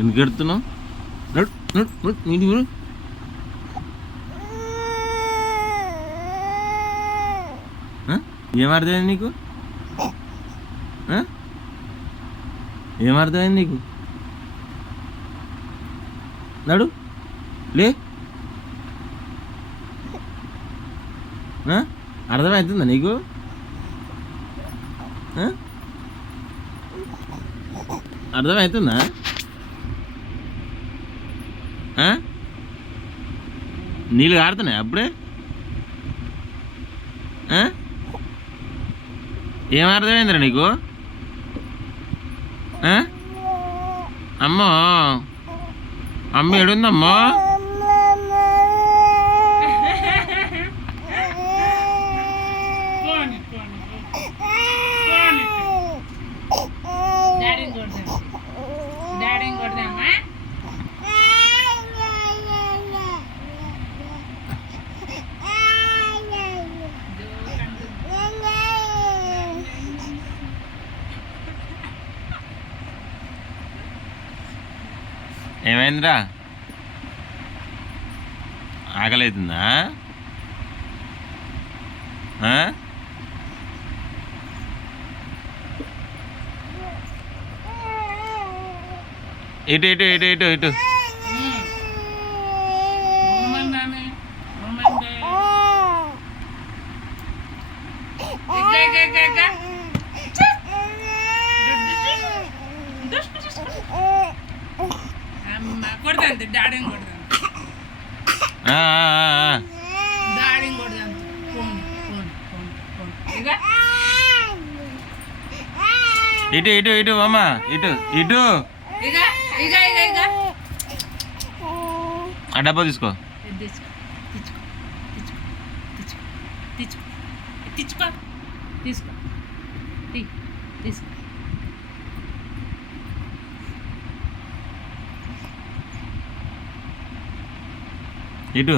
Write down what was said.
ఎందుకు ఎడుతున్నావు? నడు నడు నడు నీటి నడు. ఏమర్థమైంది నీకు? ఏమర్థమైంది నీకు? నడు లే. అర్థమవుతుందా నీకు? అర్థమవుతుందా? నీళ్ళు కారుతున్నాయి అప్పుడే? ఏం అర్థమైందిరా నీకు? అమ్మో అమ్మ ఏడుందమ్మో? ఏమైందిరా? ఆకలి అవుతుందా? ఇటు ఇటు ఇటు ఇటు ఇటు ఇటు ఇటు ఇటు అమ్మ ఇటు ఇటు. ఆ డబ్బా తీసుకో. ఇటు